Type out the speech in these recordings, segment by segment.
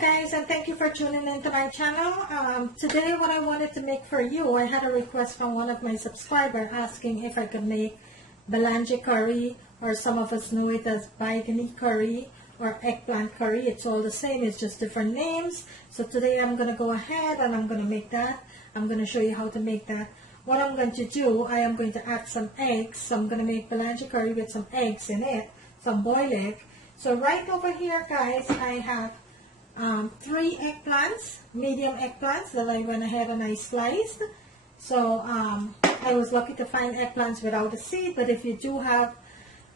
guys, and thank you for tuning into my channel. Today what I wanted to make for you, I had a request from one of my subscribers asking if I could make Guyanese curry, or some of us know it as Guyanese curry or eggplant curry. It's all the same, it's just different names. So today I'm going to go ahead and I'm going to make that. I'm going to show you how to make that. What I'm going to do, I am going to add some eggs. So I'm going to make Guyanese curry with some eggs in it, some boiled egg. So right over here guys, I have 3 eggplants, medium eggplants that I went ahead and I sliced. So I was lucky to find eggplants without a seed, but if you do have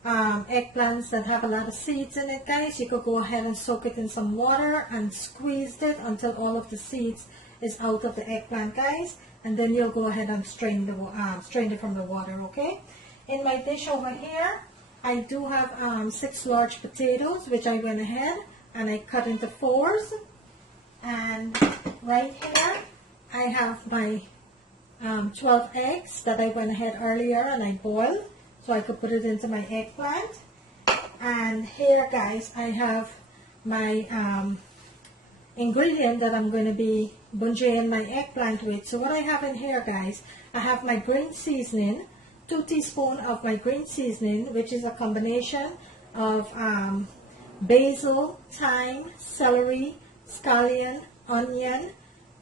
eggplants that have a lot of seeds in it guys, you could go ahead and soak it in some water and squeeze it until all of the seeds is out of the eggplant guys, and then you'll go ahead and strain it from the water. Okay, in my dish over here I do have 6 large potatoes, which I went ahead and I cut into 4s, and right here I have my 12 eggs that I went ahead earlier and I boiled so I could put it into my eggplant. And here guys I have my ingredient that I'm going to be bungeing my eggplant with. So what I have in here guys, I have my green seasoning, 2 teaspoons of my green seasoning, which is a combination of basil, thyme, celery, scallion, onion,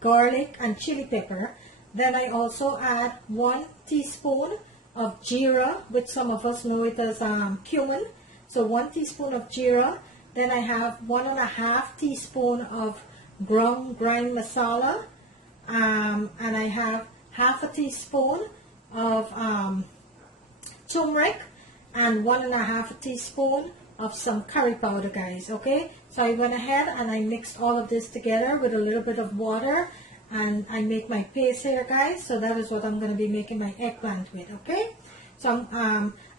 garlic, and chili pepper. Then I also add 1 teaspoon of jeera, which some of us know it as cumin. So 1 teaspoon of jeera. Then I have 1.5 teaspoon of ground masala, and I have half a teaspoon of turmeric and 1.5 teaspoon of some curry powder guys. Okay, so I went ahead and I mixed all of this together with a little bit of water and I make my paste here guys. So that is what I'm going to be making my eggplant with. Okay, so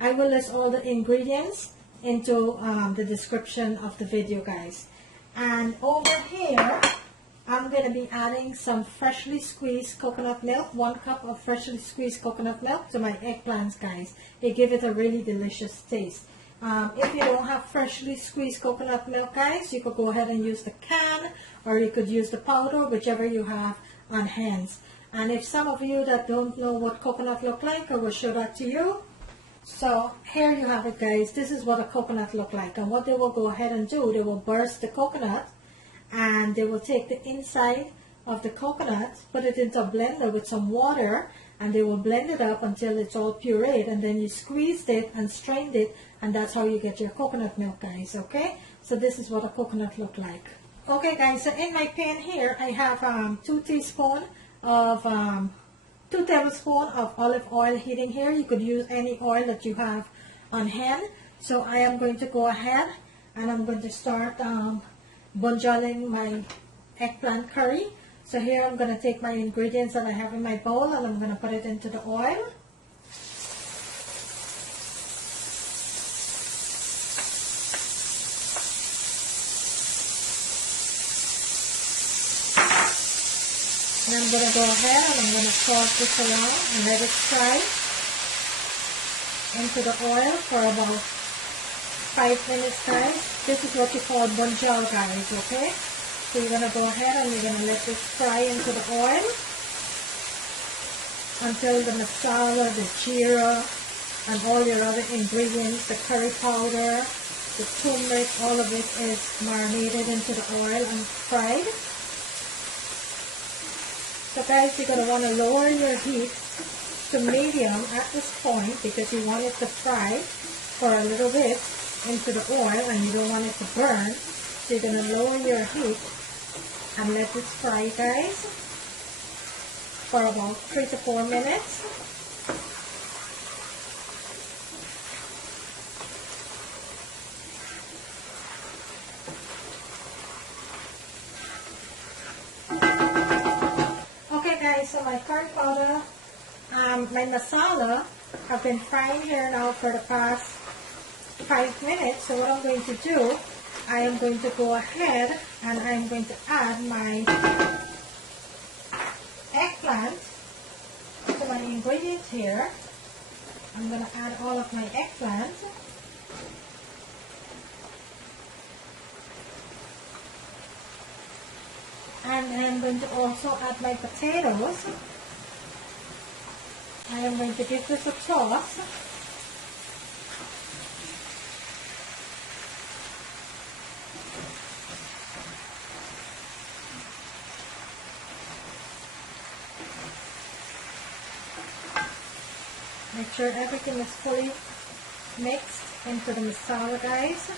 I will list all the ingredients into the description of the video guys. And over here I'm going to be adding some freshly squeezed coconut milk, 1 cup of freshly squeezed coconut milk to my eggplants guys. They give it a really delicious taste. If you don't have freshly squeezed coconut milk guys, you could go ahead and use the can, or you could use the powder, whichever you have on hands. And if some of you that don't know what coconut look like, I will show that to you. So here you have it guys, this is what a coconut look like. And what they will go ahead and do, they will burst the coconut and they will take the inside of the coconut, put it into a blender with some water, and they will blend it up until it's all pureed, and then you squeezed it and strained it, and that's how you get your coconut milk guys. Okay, so this is what a coconut look like. Okay guys, so in my pan here I have 2 tablespoons of olive oil heating here. You could use any oil that you have on hand. So I am going to go ahead and I'm going to start bungeing my eggplant curry. So here I'm going to take my ingredients that I have in my bowl and I'm going to put it into the oil. And I'm going to go ahead and I'm going to toss this around and let it fry into the oil for about 5 minutes guys. This is what you call bunjal guys, okay? So you're going to go ahead and you're going to let this fry into the oil until the masala, the jeera, and all your other ingredients, the curry powder, the turmeric, all of it is marinated into the oil and fried. So guys, you're going to want to lower your heat to medium at this point because you want it to fry for a little bit into the oil and you don't want it to burn. So you're going to lower your heat and let this fry guys for about 3 to 4 minutes. Okay guys, so my curry powder, my masala have been frying here now for the past 5 minutes. So what I'm going to do, I am going to go ahead and I'm going to add my eggplant to my ingredients here. I'm going to add all of my eggplant. And I am going to also add my potatoes. I am going to give this a toss. Make sure everything is fully mixed into the masala, guys.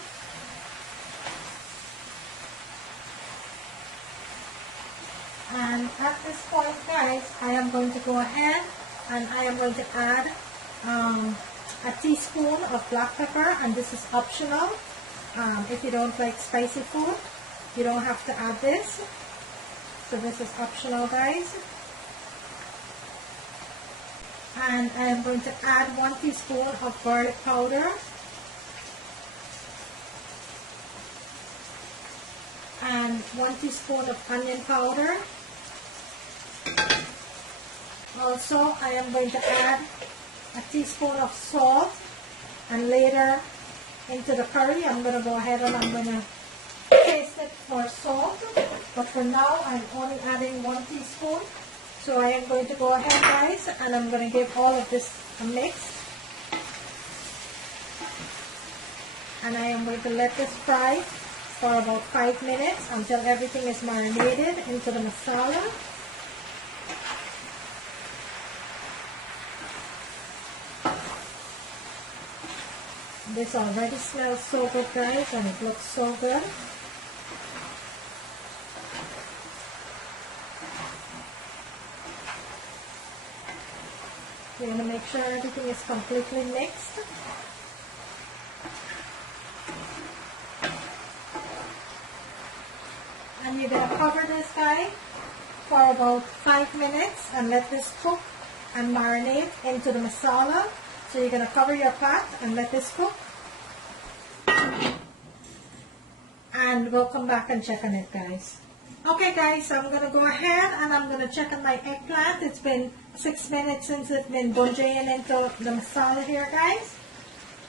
And at this point, guys, I am going to go ahead and I am going to add a teaspoon of black pepper, and this is optional. If you don't like spicy food, you don't have to add this. So this is optional, guys. And I am going to add 1 teaspoon of garlic powder. And 1 teaspoon of onion powder. Also, I am going to add a teaspoon of salt. And later into the curry, I'm going to go ahead and I'm going to taste it for salt. But for now, I'm only adding 1 teaspoon. So I am going to go ahead, guys, and I'm going to give all of this a mix. And I am going to let this fry for about 5 minutes until everything is marinated into the masala. This already smells so good, guys, and it looks so good. We're going to make sure everything is completely mixed. And you're going to cover this guy for about 5 minutes and let this cook and marinate into the masala. So you're going to cover your pot and let this cook. And we'll come back and check on it, guys. Okay, guys, so I'm going to go ahead and I'm going to check on my eggplant. It's been 6 minutes since it's been bungeing into the masala here, guys.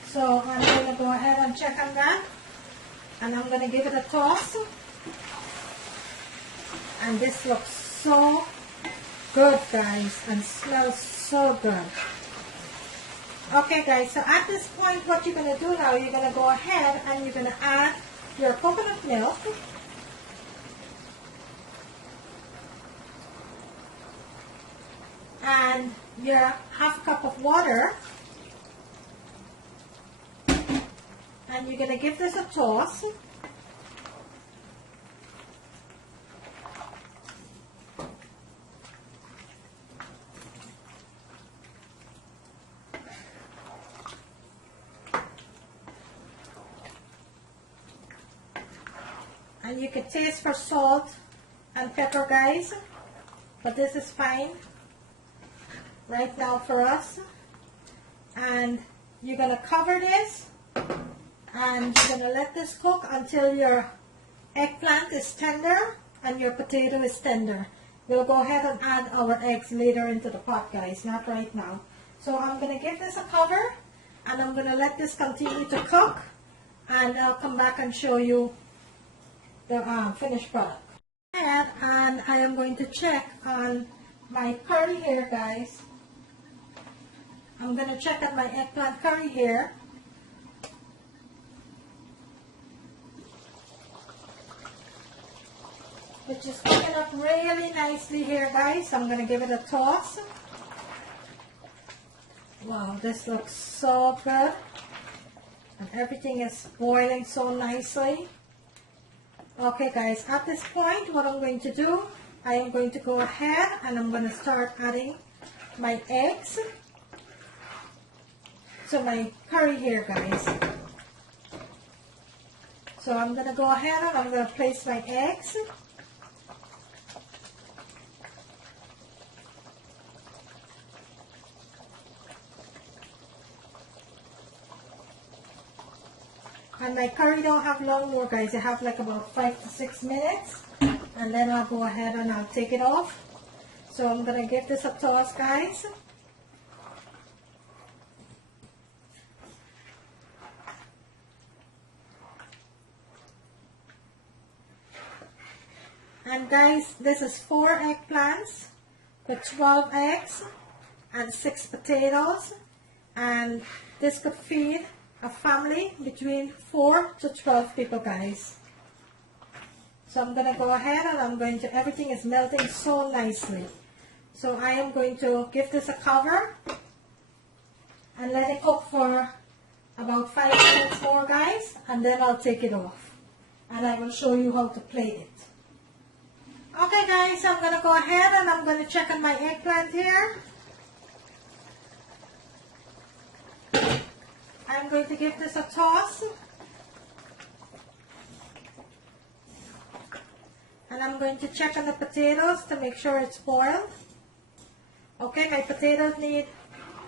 So I'm going to go ahead and check on that. And I'm going to give it a toss. And this looks so good, guys, and smells so good. Okay, guys, so at this point, what you're going to do now, you're going to go ahead and you're going to add your coconut milk. And your half cup of water. And you're going to give this a toss. And you can taste for salt and pepper, guys, but this is fine right now for us. And you're going to cover this and you're going to let this cook until your eggplant is tender and your potato is tender. We'll go ahead and add our eggs later into the pot, guys, not right now. So I'm going to give this a cover and I'm going to let this continue to cook, and I'll come back and show you the finished product. And I am going to check on my curry here, guys. I'm going to check on my eggplant curry here. Which is cooking up really nicely here, guys. I'm going to give it a toss. Wow, this looks so good. And everything is boiling so nicely. Okay, guys, at this point, what I'm going to do, I am going to go ahead and I'm going to start adding my eggs to my curry here, guys. So I'm going to go ahead and I'm going to place my eggs. And my curry don't have long more, guys. I have like about 5 to 6 minutes. And then I'll go ahead and I'll take it off. So I'm going to give this a toss, guys. And guys, this is 4 eggplants with 12 eggs and 6 potatoes, and this could feed a family between 4 to 12 people, guys. So I'm going to go ahead and I'm going to, everything is melting so nicely. So I am going to give this a cover and let it cook for about 5 minutes more, guys, and then I'll take it off and I will show you how to plate it. Okay guys, I'm going to go ahead and I'm going to check on my eggplant here. I'm going to give this a toss. And I'm going to check on the potatoes to make sure it's boiled. Okay, my potatoes need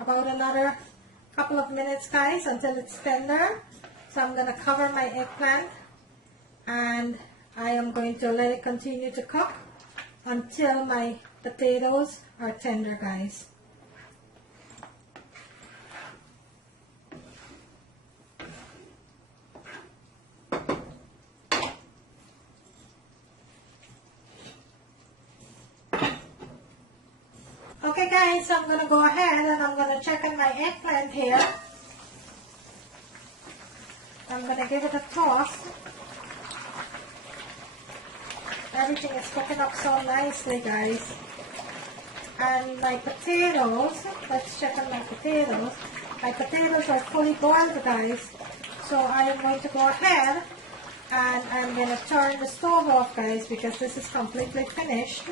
about another couple of minutes, guys, until it's tender. So I'm going to cover my eggplant and I am going to let it continue to cook until my potatoes are tender, guys. Okay guys, so I'm going to go ahead and I'm going to check on my eggplant here. I'm going to give it a toss. Everything is cooking up so nicely, guys. And my potatoes, let's check on my potatoes. My potatoes are fully boiled, guys. So I am going to go ahead and I'm going to turn the stove off, guys, because this is completely finished.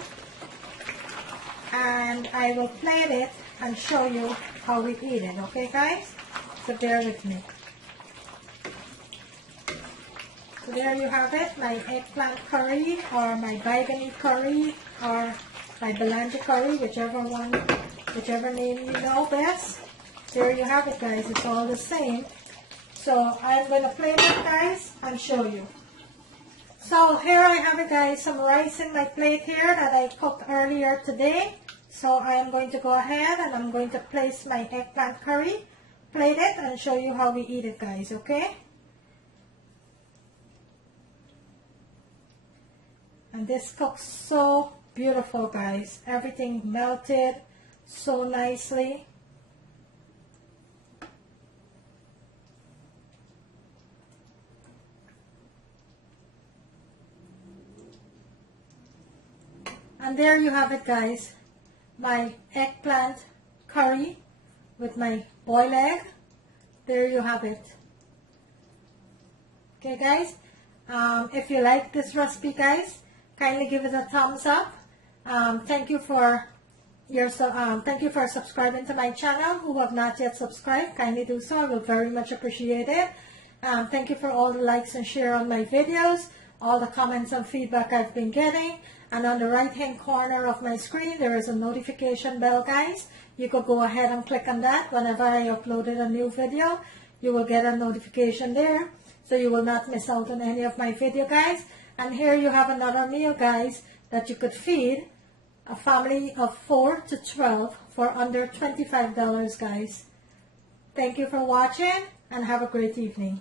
And I will plate it and show you how we eat it, okay guys? So bear with me. So there you have it, my eggplant curry or my Guyanese curry or my Belanja curry, whichever name you know best. There you have it, guys, it's all the same. So I'm going to plate it, guys, and show you. So here I have it, guys, some rice in my plate here that I cooked earlier today. So I am going to go ahead and I'm going to place my eggplant curry, plate it, and show you how we eat it, guys, okay? And this cooks so beautiful, guys. Everything melted so nicely. And there you have it, guys. My eggplant curry with my boiled egg. There you have it. Okay, guys. If you like this recipe, guys, kindly give it a thumbs up. Thank you for subscribing to my channel. Who have not yet subscribed, kindly do so. I will very much appreciate it. Thank you for all the likes and share on my videos, all the comments and feedback I've been getting. And on the right hand corner of my screen there is a notification bell, guys. You could go ahead and click on that. Whenever I uploaded a new video, you will get a notification there, so you will not miss out on any of my video, guys. And here you have another meal, guys, that you could feed a family of 4 to 12 for under $25, guys. Thank you for watching and have a great evening.